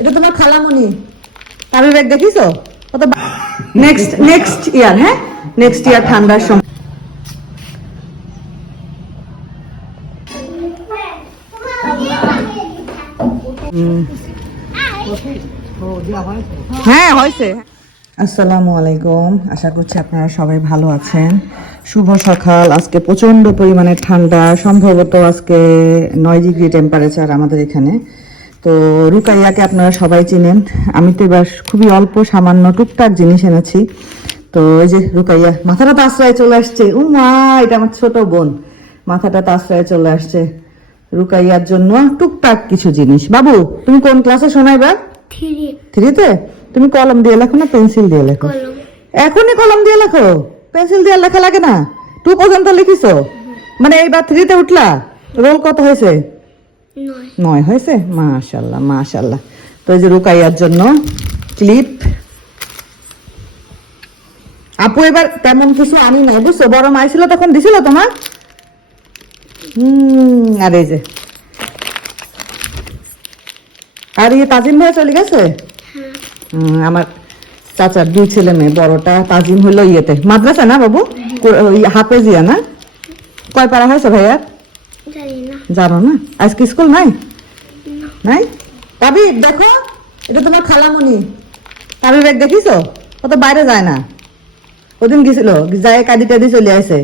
এটা তোমার খালামণি আমি ব্যাগ দেখিছো? কত নেক্সট নেক্সট ইয়ার হ্যাঁ? নেক্সট ইয়ার ঠান্ডার সময় হ্যাঁ হয়েছে। আসসালামু আলাইকুম। আশা করছি আপনারা সবাই ভালো আছেন। শুভ সকাল। আজকে প্রচণ্ড পরিমাণে ঠান্ডা। সম্ভবত আজকে নয় ডিগ্রি টেম্পারেচার আমাদের এখানে। তো রুকাইয়াকে আপনারা সবাই চিনেন। আমি তো এবার খুবই অল্প সামান্য টুকটাক জিনিস এনেছি। তো এই যে রুকাইয়া মাথাটা তো আশ্রয় চলে আসছে। ও মা এটা আমার ছোট বোন। মাথাটা তো আশ্রয় চলে আসছে। রুকাইয়ার জন্য টুকটাক কিছু জিনিস। বাবু তুমি কোন ক্লাসে শোনাইবা থ্রি থ্রিতে তুমি কলম দিয়ে লেখো না পেন্সিল দিয়ে লেখো? এখনই কলম দিয়ে লেখো? পেন্সিল দিয়ে লেখা লাগে না? টু পর্যন্ত লিখিছো? মানে এইবার থ্রিতে উঠলা? রোল কত হয়েছে? নয়। হয়েছে? মাশাল্লাহ মাশাল্লাহ তো এই যে রুকাইয়ার জন্য ক্লিপ। আপু এবার তেমন কিছু আনি নাই বুঝছ? বড় মাই ছিল তখন দিছিল তোমার? হুম আর এই যে। আর ইয়ে তাজিম ভাই চলে গেছে? হুম, আমার চাচার দুই ছেলে মেয়ে বড়টা তাজিম হলো ইয়েতে। মাদ্রাসা না বাবু? ওই হাফেজিয়া না? কয় পারা হয়েছে ভাইয়া জানি না? আজকে স্কুল নাই? নাই? তাবি দেখো এটা তোমার খালামণি তাবি ব্যাগ দেখিছো? ও তো বাইরে যায় না। ওদিন গেছিল যায় কাঁদি টাদি চলে আসে।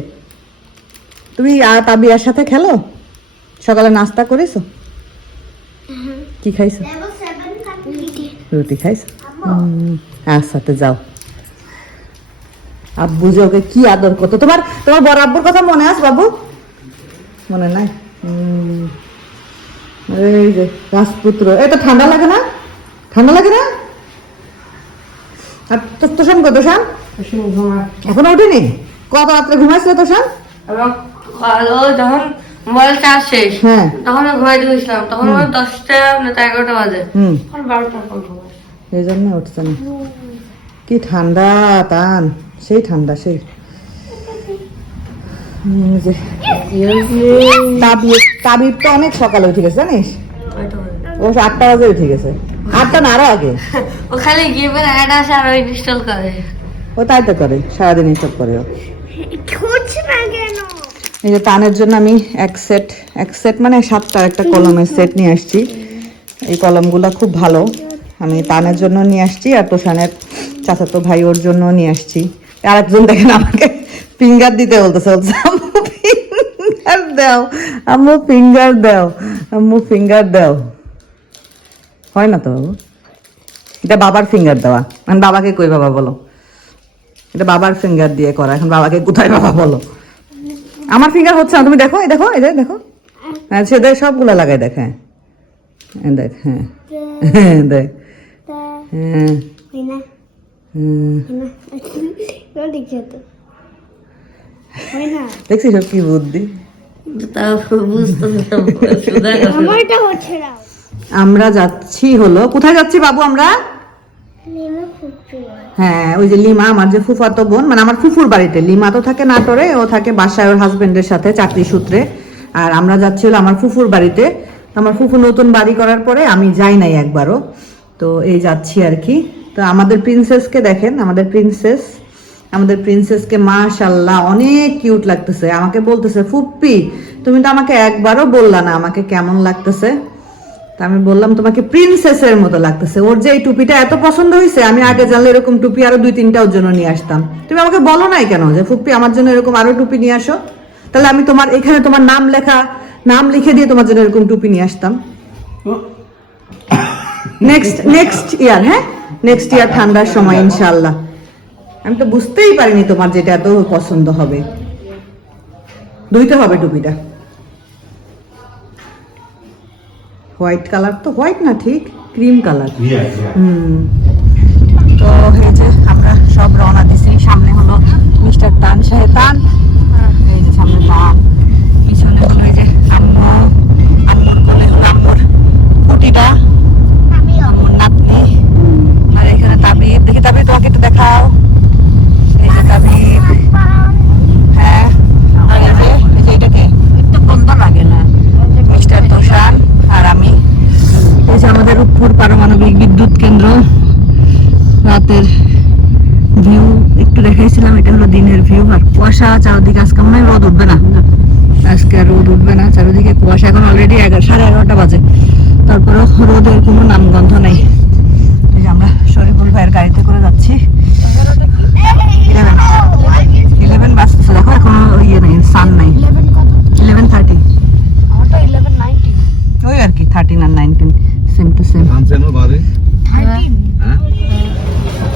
তুমি আর তাবিয়ার সাথে খেলো? সকালে নাস্তা করেছ? কি খাইছো? রুটি খাইছো? হুম, আচ্ছা যাও। আব্বু যে ওকে কি আদর করতো? তোমার তোমার বড় আব্বুর কথা মনে আছে বাবু? মনে নাই। এই যে রাজপুত্র। এটা ঠান্ডা লাগে না? ঠান্ডা লাগে না? আর তো তোষান কত তোষান? এখনও ওঠেনি? কত রাত্রে ঘুমাইছিল এবং যখন মোবাইল চার্জ শেষ হ্যাঁ। তখন ঘুমাই দিয়েছিলাম তখন দশটা না এগারোটা বাজে। হুম। পর ঘুমাই এই জন্য উঠছে না। কি ঠান্ডা টান সেই ঠান্ডা সেই। তাবির তো অনেক সকালে উঠে গেছে জানিস? ও আটটা বাজে উঠে গেছে। আটটা না আরও আগে? ও খালি আসে আর ওই ইনস্টল করে। ও তাই তো করে সারাদিন এইসব করে ও। এই যে তানের জন্য আমি এক সেট এক সেট মানে সাতটা একটা কলমের সেট নিয়ে আসছি। এই কলমগুলো খুব ভালো। আমি তানের জন্য নিয়ে আসছি আর তোষানের চাচাতো ভাই ওর জন্য নিয়ে আসছি। আর একজন দেখেন আমাকে। ফিঙ্গার দিতে বলতেছে বলছে, আম্মু ফিঙ্গার দাও আম্মু ফিঙ্গার দাও আম্মু ফিঙ্গার দাও। হয় না তো বাবু? এটা বাবার ফিঙ্গার দেওয়া। মানে বাবাকে কই বাবা বলো? এটা বাবার ফিঙ্গার দিয়ে করা এখন বাবাকে কোথায় বাবা বলো? আমার ফিঙ্গার হচ্ছে না তুমি দেখো এই দেখো এই দেখো। হ্যাঁ সেদের সবগুলো লাগাই দেখ হ্যাঁ। দেখ হ্যাঁ। হ্যাঁ, দেখ। হ্যাঁ। হয়। না দেখছিস সব কি বুদ্ধি। আমরা যাচ্ছি হলো কোথায় যাচ্ছি বাবু আমরা? হ্যাঁ ওই যে লিমা আমার যে ফুফাতো বোন মানে আমার ফুফুর বাড়িতে। লিমা তো থাকে নাটোরে ও থাকে বাসায় ওর হাজবেন্ডের সাথে চাকরি সূত্রে। আর আমরা যাচ্ছি হলো আমার ফুফুর বাড়িতে। তো আমার ফুফু নতুন বাড়ি করার পরে আমি যাই নাই একবারও। তো এই যাচ্ছি আর কি। তো আমাদের প্রিন্সেসকে দেখেন আমাদের প্রিন্সেস আমাদের প্রিন্সেসকে মাশাল্লাহ অনেক কিউট লাগতেছে। আমাকে বলতেছে ফুপ্পি তুমি তো আমাকে একবারও বললা না আমাকে কেমন লাগতেছে? তা আমি বললাম তোমাকে প্রিন্সেসের মতো লাগতেছে। ওর যে এই টুপিটা এত পছন্দ হয়েছে আমি আগে জানলে এরকম টুপি আরও দুই তিনটা ওর জন্য নিয়ে আসতাম। তুমি আমাকে বলো নাই কেন যে ফুপ্পি আমার জন্য এরকম আরও টুপি নিয়ে আসো? তাহলে আমি তোমার এখানে তোমার নাম লেখা নাম লিখে দিয়ে তোমার জন্য এরকম টুপি নিয়ে আসতাম। নেক্সট নেক্সট ইয়ার হ্যাঁ? নেক্সট ইয়ার ঠান্ডার সময় ইনশাল্লাহ আমি তো বুঝতেই পারিনি তোমার যেটা এত পছন্দ হবে। ধুইতে হবে টুপিটা। হোয়াইট কালার তো হোয়াইট না ঠিক? ক্রিম কালার হুম। তো এই যে আমরা সব রওনা দিছি সামনে হলো মিস্টার তান সাহেব। তান এই যে সামনে তান পিছনে হলো এই যে আম্মু আম্মুর কোলে হলো আম্মুর কুটিটা আম্মুর নাতনি আর এখানে তাবির দেখি তাবির তোমাকে একটু দেখাও এই যে তাবির হ্যাঁ আর এই যে এই যে এটা কি একটু বন্ধ লাগে না মিস্টার তোষান আর আমি এই যে আমাদের রূপপুর পারমাণবিক বিদ্যুৎ কেন্দ্র রাতের ভিউ দেখাইছিলাম এটা হলো দিনের ভিউ আর কুয়াশা চারদিকে আজকে মনে হয় রোদ উঠবে না। আজকে আর রোদ উঠবে না চারিদিকে কুয়াশা এখন অলরেডি এগারো সাড়ে এগারোটা বাজে। তারপরে রোদের কোনো নামগন্ধ নেই। এই যে আমরা শরীফুল ভাইয়ের গাড়িতে করে যাচ্ছি। ইলেভেন ইলেভেন বাজতেছে দেখো এখনও ইয়ে নেই সান নাই। ইলেভেন থার্টি ওই আর কি থার্টিন আর নাইনটিন সেম টু সেম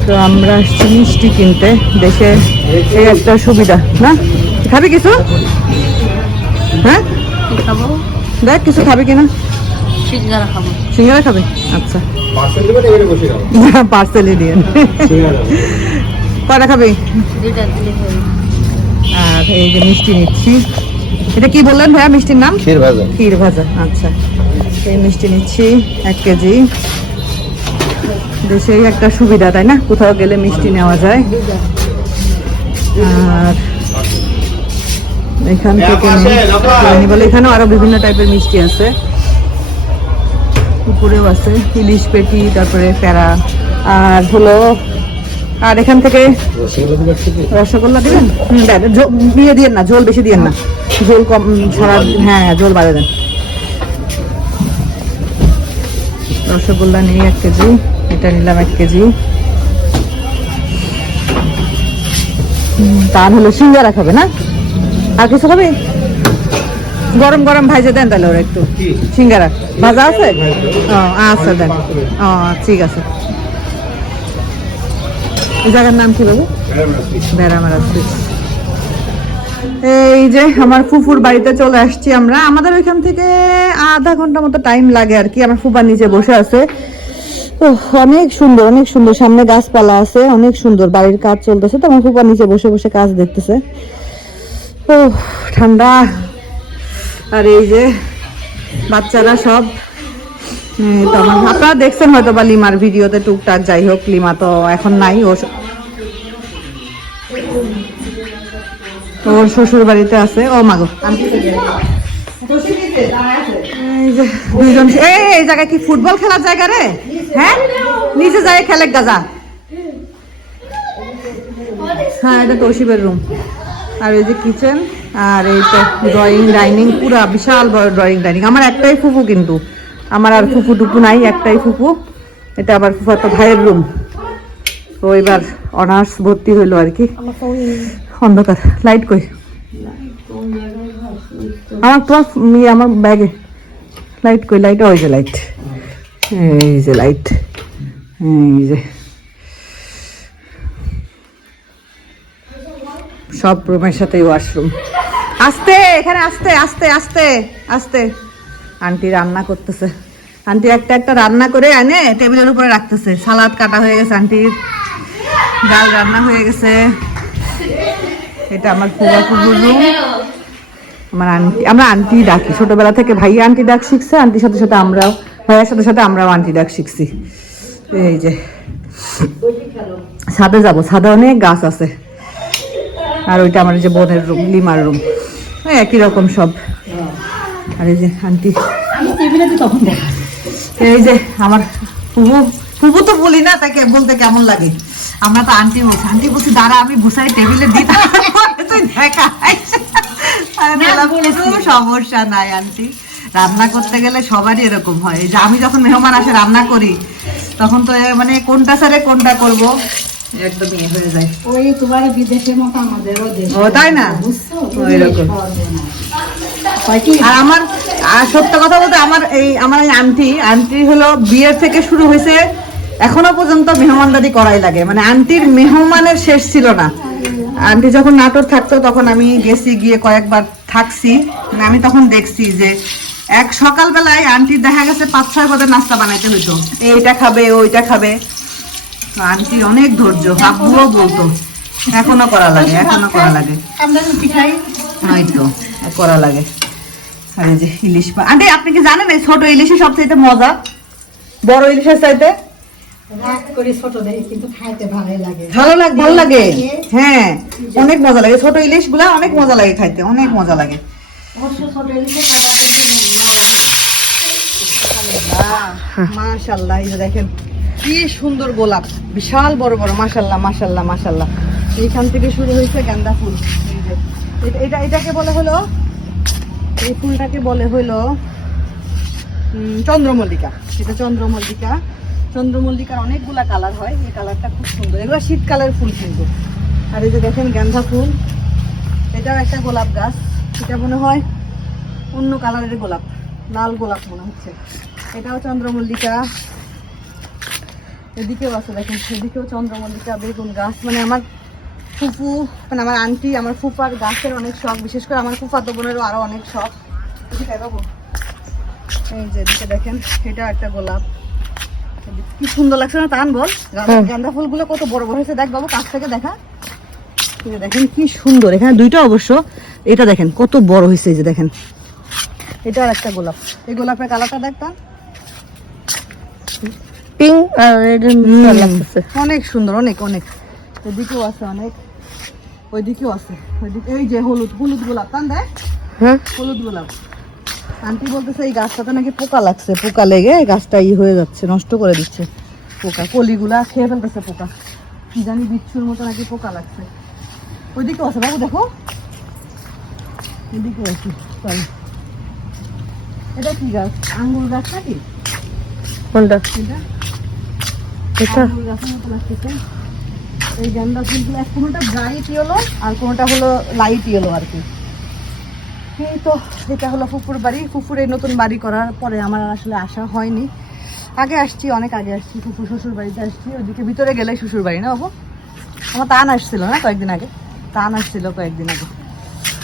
তো আমরা আসছি মিষ্টি কিনতে। দেশে এই একটা সুবিধা না? খাবি কিছু? হ্যাঁ? দেখ কিছু খাবি কিনা? সিঙ্গারা সিঙ্গারা খাবে? আচ্ছা। দিয়ে। কটা খাবি? আর এই যে মিষ্টি নিচ্ছি। এটা কি বললেন ভাইয়া মিষ্টির নাম? ক্ষীর ভাজা ক্ষীর ভাজা আচ্ছা। এই মিষ্টি নিচ্ছি এক কেজি। দেশেই একটা সুবিধা তাই না? কোথাও গেলে মিষ্টি নেওয়া যায়। আর এখান থেকে বলে এখানেও আরও বিভিন্ন টাইপের মিষ্টি আছে। উপরেও আছে ইলিশ পেটি তারপরে প্যারা আর হলো আর এখান থেকে রসগোল্লা দিবেন? ইয়ে দিয়েন না ঝোল বেশি দিয়েন না। ঝোল কম সারা হ্যাঁ হ্যাঁ, ঝোল বাড়িয়ে দেন। রসগোল্লা নিই এক কেজি। এটা নিলাম এক কেজি। তার হলো সিঙ্গারা খাবে না? আর কিছু খাবে? গরম গরম ভাইজে দেন তাহলে ওরা একটু। সিঙ্গারা। ভাজা আছে? আচ্ছা দেন। ও ঠিক আছে। এই জায়গার নাম কি বাবু? বেড়ামারা সুইটস এই যে আমার ফুফুর বাড়িতে চলে আসছি আমরা। আমাদের ওইখান থেকে আধা ঘণ্টা মতো টাইম লাগে আর কি। আমার ফুফার নিচে বসে আছে। ওহ, অনেক সুন্দর অনেক সুন্দর। সামনে গাছপালা আছে অনেক সুন্দর। বাড়ির কাজ চলতেছে তো আমার ফুফার নিচে বসে বসে কাজ দেখতেছে। ও ঠান্ডা। আর এই যে বাচ্চারা সব তো আপনারা দেখছেন হয়তো বা লিমার ভিডিওতে টুকটাক যাই হোক লিমা তো এখন নাই ও ওর শ্বশুর বাড়িতে আছে। ও মাগো দুইজন এই জায়গায় কি ফুটবল খেলার জায়গা রে? হ্যাঁ? নিচে যায় খেলে গাজা। হ্যাঁ এটা তৌসিবের রুম আর এই যে কিচেন আর এই তো ড্রয়িং ডাইনিং পুরা বিশাল বড় ড্রয়িং ডাইনিং আমার একটাই ফুফু কিন্তু। আমার আর ফুফু টুপু নাই, একটাই ফুফু। এটা আবার ফুফু একটা ভাইয়ের রুম তো এবার অনার্স ভর্তি হইল আর কি। অন্ধকার। লাইট কই? আমার তোমার আমার ব্যাগে লাইট কই লাইট ওই যে লাইট এই যে লাইট এই যে। সব রুমের সাথে ওয়াশরুম আস্তে, এখানে আস্তে আস্তে আস্তে আস্তে। আন্টি রান্না করতেছে। আন্টি একটা একটা রান্না করে এনে টেবিলের উপরে রাখতেছে। সালাদ কাটা হয়ে গেছে আন্টির। ডাল রান্না হয়ে গেছে। এটা আমার ফুবা ফুবুর রুম আমার আন্টি আমরা আন্টি ডাকি। ছোটবেলা থেকে ভাইয়া আন্টি ডাক শিখছে আন্টির সাথে সাথে আমরাও ভাইয়ার সাথে সাথে আমরাও আন্টি ডাক শিখছি। এই যে। ছাদে যাব। ছাদে অনেক গাছ আছে। আর ওইটা আমার যে বোনের রুম লিমার রুম। একই রকম সব। আর এই যে আন্টি এই যে আমার ফুবু ফুবু তো বলি না তাকে বলতে কেমন লাগে? আমরা তো আন্টি বলছি আন্টি বলছি দাঁড়া আমি বসাই টেবিলে তারপরে তুই কোনো সমস্যা নাই আন্টি। রান্না করতে গেলে সবারই এরকম হয়। যে আমি যখন মেহমান আসে রান্না করি তখন তো মানে কোনটা সারে কোনটা করব? একদম ইয়ে হয়ে যায়। ওই তোমার বিদেশের মতো আমাদেরও দেশ ও তাই না? আর আমার আর সত্য কথা বলতে আমার এই আমার এই আন্টি আন্টি হলো বিয়ের থেকে শুরু হয়েছে এখনও পর্যন্ত মেহমানদারি করাই লাগে। মানে আন্টির মেহমানের শেষ ছিল না। আন্টি যখন নাটোর থাকতো তখন আমি গেছি গিয়ে কয়েকবার থাকছি। মানে আমি তখন দেখছি যে এক সকালবেলায় আন্টি দেখা গেছে পাঁচ ছয় পদের নাস্তা বানাইতে হইতো। এইটা খাবে ওইটা খাবে। আন্টি অনেক ধৈর্য আব্বুও বলতো। এখনও করা লাগে এখনও করা লাগে। আমরা রুটি খাই। এই তো করা লাগে। আর যে ইলিশ আন্টি আপনি কি জানেন এই ছোট ইলিশই সবচেয়ে মজা? বড় ইলিশের চাইতে? ভালো লাগে ভালো লাগে? হ্যাঁ অনেক মজা লাগে। ছোট ইলিশগুলা অনেক মজা লাগে খাইতে অনেক মজা লাগে। মাশাল্লাহ এই যে দেখেন কি সুন্দর গোলাপ। বিশাল বড় বড় মাশাল্লাহ মাশাল্লাহ মাশাল্লাহ এইখান থেকে শুরু হয়েছে গাঁদা ফুল। এটা এটাকে বলে হলো এই ফুলটাকে বলে হলো চন্দ্রমল্লিকা। এটা চন্দ্রমল্লিকা। চন্দ্রমল্লিকার অনেকগুলা কালার হয়, এই কালারটা খুব সুন্দর। এগুলো শীতকালের ফুল কিন্তু। আর এই যে দেখেন গাঁদা ফুল, এটাও একটা গোলাপ গাছ। এটা মনে হয় অন্য কালারের গোলাপ, লাল গোলাপ মনে হচ্ছে। এটাও চন্দ্রমল্লিকা। এদিকেও আছে দেখেন সেদিকেও চন্দ্রমল্লিকা বেগুন গাছ। মানে আমার ফুপু মানে আমার আন্টি, আমার ফুপার গাছের অনেক শখ, বিশেষ করে আমার ফুফা তো বোনেরও আরও অনেক শখ। এই যে এদিকে দেখেন এটা একটা গোলাপ। কি সুন্দর লাগছে না টান বল? গাঁদা- গাঁদা ফুলগুলো কত বড় বড় হয়েছে দেখ বাবু কাছ থেকে দেখা। দেখেন কি সুন্দর এখানে দুইটা অবশ্য। এটা দেখেন কত বড় হয়েছে যে দেখেন। এটা আর একটা গোলাপ। এই গোলাপের কালারটা দেখতাম পিঙ্ক আর রেড অনেক সুন্দর অনেক অনেক। ওইদিকেও আছে অনেক। ওইদিকেও আছে। ওইদিকে এই যে হলুদ হলুদ গোলাপ। তান দেখ। হ্যাঁ। হলুদ গোলাপ। আন্টি বলতেছে এই গাছটাতে নাকি পোকা লাগছে পোকা লেগে গাছটা ই হয়ে যাচ্ছে নষ্ট করে দিচ্ছে। পোকা কলিগুলা খেয়ে ফেলতেছে পোকা। কি জানি বিচ্ছুর মতো নাকি পোকা লাগছে। ওইদিকেও আছে বাবু দেখো। এদিকেও আছে চল এটা কি গাছ? আঙ্গুর গাছ নাকি? কোনটা? এটা? এটা? আঙ্গুর গাছের মতো লাগতেছে। এই গেন্দা ফুলগুলো কোনোটা ব্রাইট ইয়েলো আর কোনোটা হলো লাইট ইয়েলো আর কি। এই তো এটা হলো ফুপুর বাড়ি। ফুপুর এই নতুন বাড়ি করার পরে আমার আসলে আসা হয়নি। আগে আসছি অনেক আগে আসছি ফুপুর শ্বশুর বাড়িতে আসছি। ওদিকে ভিতরে গেলে শ্বশুর বাড়ি না বাবু? আমার তান আসছিল না কয়েকদিন আগে? তান আসছিল কয়েকদিন আগে।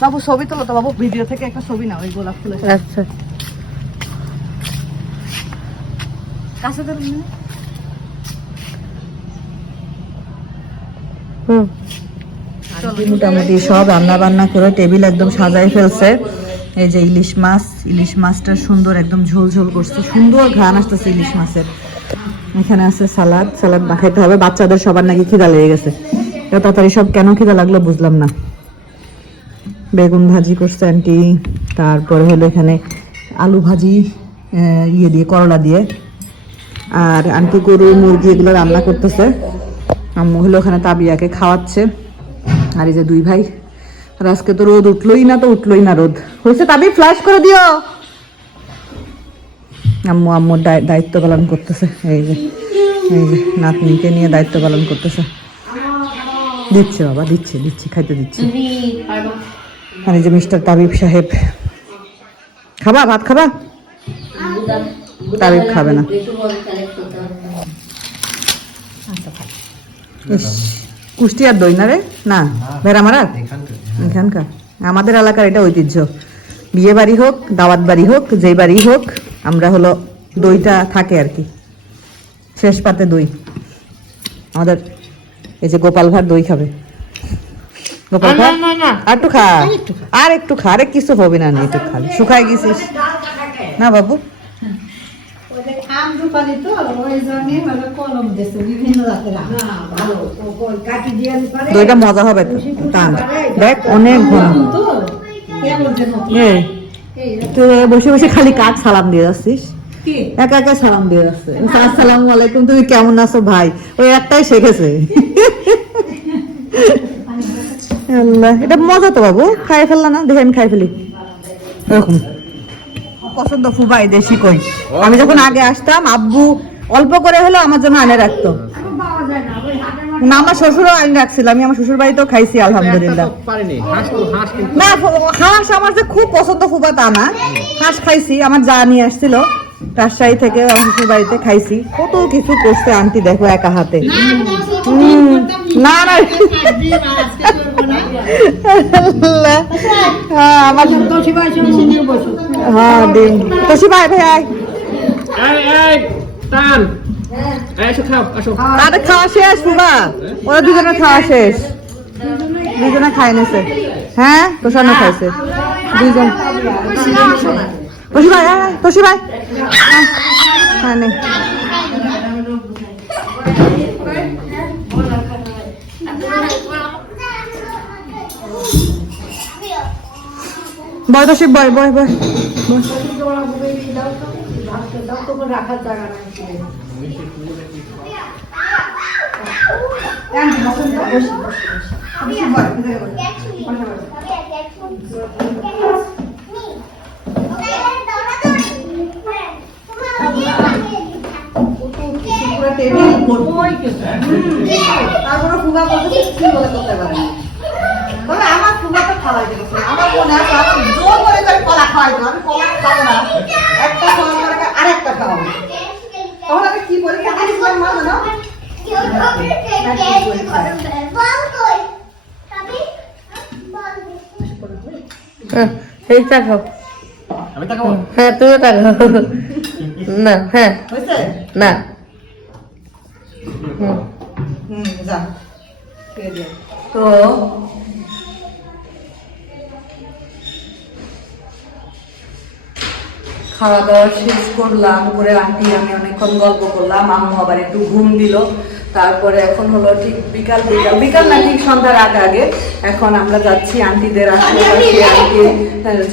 বাবু ছবি তোলো তো বাবু ভিডিও থেকে একটা ছবি নাও ওই গোলাপ ফুলের। আচ্ছা। কাছে হুম। মোটামুটি সব রান্না বান্না করে টেবিল একদম সাজাই ফেলছে। এই যে ইলিশ মাছ, ইলিশ মাছটা সুন্দর একদম ঝোল ঝোল করছে। সুন্দর ঘ্রাণ আসতেছে ইলিশ মাছের। এখানে আছে সালাদ। সালাদ না খাইতে হবে। বাচ্চাদের সবার নাকি খিদা লেগে গেছে। তাড়াতাড়ি সব কেন খিদা লাগল বুঝলাম না। বেগুন ভাজি করছে আন্টি তারপরে হলো এখানে আলু ভাজি ইয়ে দিয়ে, করলা দিয়ে। আর আন্টি গরু মুরগি এগুলো রান্না করতেছে। আম্মু হলো ওখানে তাবিয়াকে খাওয়াচ্ছে। আর এই যে দুই ভাই আর আজকে তো রোদ উঠলোই না তো উঠলোই না রোদ। হয়েছে তাবি ফ্লাশ করে দিও। আম্মু আম্মুর দায়- দায়িত্ব পালন করতেছে। এই যে এই যে নাতনিকে নিয়ে দায়িত্ব পালন করতেছে। দিচ্ছে বাবা দিচ্ছে দিচ্ছে খাইতে দিচ্ছে। আর এই যে মিস্টার তাবিব সাহেব। খাবা ভাত খাবা? তাবিব খাবে না। ইস, কুষ্টিয়ার দই না রে? না ভেড়ামারার? এখানকার আমাদের এলাকার এটা ঐতিহ্য। বিয়ে বাড়ি হোক দাওয়াত বাড়ি হোক যেই বাড়ি হোক আমরা হলো দইটা থাকে আর কি। শেষ পাতে দই। আমাদের এই যে গোপাল ভার দই খাবে। গোপাল না আর একটু খা। আর একটু খা। আরে কিছু হবে না নি একটু খালি শুকায় গেছিস। না বাবু। আম রূপালি তো ওই জন্য হলো কলম বিভিন্ন জাতের আম। কাটি দিয়ে পরে দইটা মজা হবে তো দেখ অনেক ঘন তো কেমন যেন তুই বসে বসে খালি কাজ সালাম দিয়ে যাচ্ছিস? একা একা সালাম দিয়ে যাচ্ছে। আসসালামু আলাইকুম তুমি কেমন আছো ভাই? ওই একটাই শিখেছে। আল্লাহ, এটা মজা তো বাবু খাই ফেললা না দেখে আমি খাই ফেলি। এরকম। পছন্দ ফুবাই দেশি কই। আমি যখন আগে আসতাম আব্বু অল্প করে হলেও আমার জন্য আনে রাখতো। না আমার শ্বশুরও আইন রাখছিল আমি আমার শ্বশুর বাড়িতেও খাইছি আলহামদুলিল্লাহ। না হাঁস আমার যে খুব পছন্দ ফুবা তা না। হাঁস খাইছি আমার যা নিয়ে আসছিল। রাজশাহী থেকে আমার শ্বশুর বাড়িতে খাইছি। কত কিছু করছে আন্টি দেখো একা হাতে। না না। হ্যাঁ, আমার হ্যাঁ দিন। তোষি ভাই তাদের খাওয়া শেষ ওরা দুজনে খাওয়া শেষ। দুজনে খাই নেছে। হ্যাঁ তোষানো খাইছে। দুইজন। তোষি ভাই আয়, আয়, তোষি ভাই আয়, খায় নে বয় তোষি বয় বয় বয় বয়। পুরো টেবিল। তারপরে ফুগা বলতে কি বলে করতে পারে না। তবে আমার ফুগা তো খাওয়াই দেবো আমার মনে আছে আমি জোর করে তার কলা খাওয়াই দেবো আমি কলা খাব না। একটা খাওয়ার পরে আরেকটা খাওয়াবো। তখন আমি কি করি? খালি খাওয়ার মা জানো হ্যাঁ হ্যাঁ তুইও না হ্যাঁ। না। হুম। হুম যা। তো খাওয়া দাওয়া শেষ করলাম করে আন্টি আমি অনেকক্ষণ গল্প করলাম আম্মু আবার একটু ঘুম দিল। তারপরে এখন হলো ঠিক বিকাল বিকাল বিকাল না ঠিক সন্ধ্যার আগে আগে। এখন আমরা যাচ্ছি আন্টিদের আশেপাশে আন্টি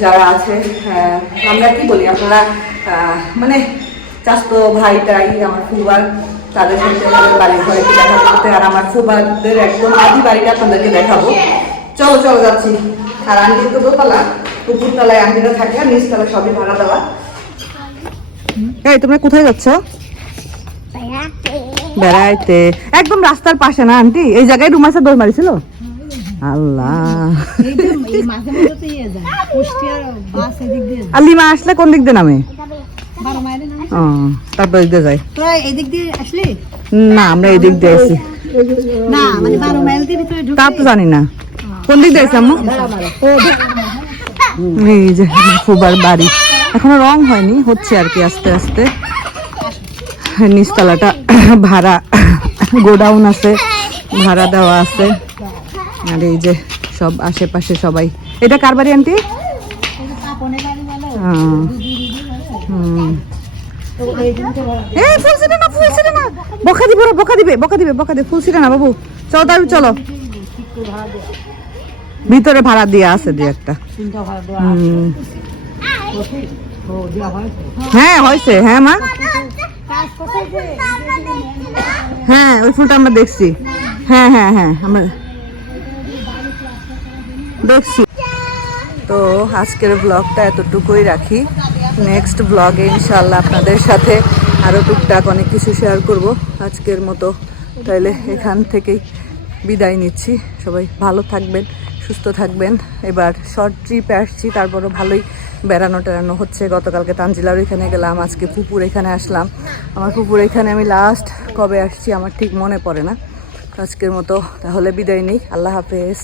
যারা আছে আহ, আমরা কি বলি আপনারা আহ, মানে চাস্তো ভাইটাই আমার ফুবার তাদের সাথে আমাদের বাড়ির ঘরে দেখা করতে আর আমার ফুবাদের একদম আদি বাড়িটা আপনাদেরকে দেখাবো। চলো চলো যাচ্ছি। আর আন্টি তো দোতলা উপরতলায় আন্টিরা থাকে আর নিচতলা সবই ভাড়া দেওয়া। এই তোমরা কোথায় যাচ্ছ? বেড়াইতে। একদম রাস্তার পাশে না আন্টি? এই জায়গায় রুম আছে দৌড় মারিছিল আল্লাহ। এই যে এই মাঝে মাঝে তো ইয়ে যায়। কুষ্টিয়ার বাস এদিক দিয়ে যায়। আর লিমা আসলে কোন দিক দিয়ে নামে? ও তারপর এদিক দিয়ে আসলি? না আমরা এই দিক দিয়ে আছি না মানে বারো মাইল দিয়ে ভিতরে ঢুকে তা তো জানি না। কোন দিক দিয়ে এই যে ফুবার বাড়ি। এখনও রং হয়নি হচ্ছে আর কি আস্তে আস্তে। নিচতলাটা ভাড়া গোডাউন আছে ভাড়া দেওয়া আছে। আর এই যে সব আশেপাশে সবাই। এটা কার বাড়ি আন্টি। হুম। এই ফুল ছিঁড়ে না, ফুল না। বকা দিবে বকা দিবে, বকা ফুল না, বাবু। ভিতরে ভাড়া দিয়ে আছে একটা। হ্যাঁ হয়েছে। হ্যাঁ মা? হ্যাঁ ওই ফুলটা আমরা দেখছি। হ্যাঁ হ্যাঁ হ্যাঁ আমরা দেখছি। তো আজকের ব্লগটা এতটুকুই রাখি। নেক্সট ব্লগে ইনশাল্লাহ আপনাদের সাথে আরও টুকটাক অনেক কিছু শেয়ার করব। আজকের মতো তাইলে এখান থেকেই বিদায় নিচ্ছি। সবাই ভালো থাকবেন, সুস্থ থাকবেন। এবার শর্ট ট্রিপে আসছি, তারপরও ভালোই বেড়ানো টেড়ানো হচ্ছে। গতকালকে তানজিলার এখানে গেলাম, আজকে পুকুর এখানে আসলাম। আমার পুকুর এখানে আমি লাস্ট কবে আসছি আমার ঠিক মনে পড়ে না। আজকের মতো তাহলে বিদায় নেই। আল্লাহ হাফেজ।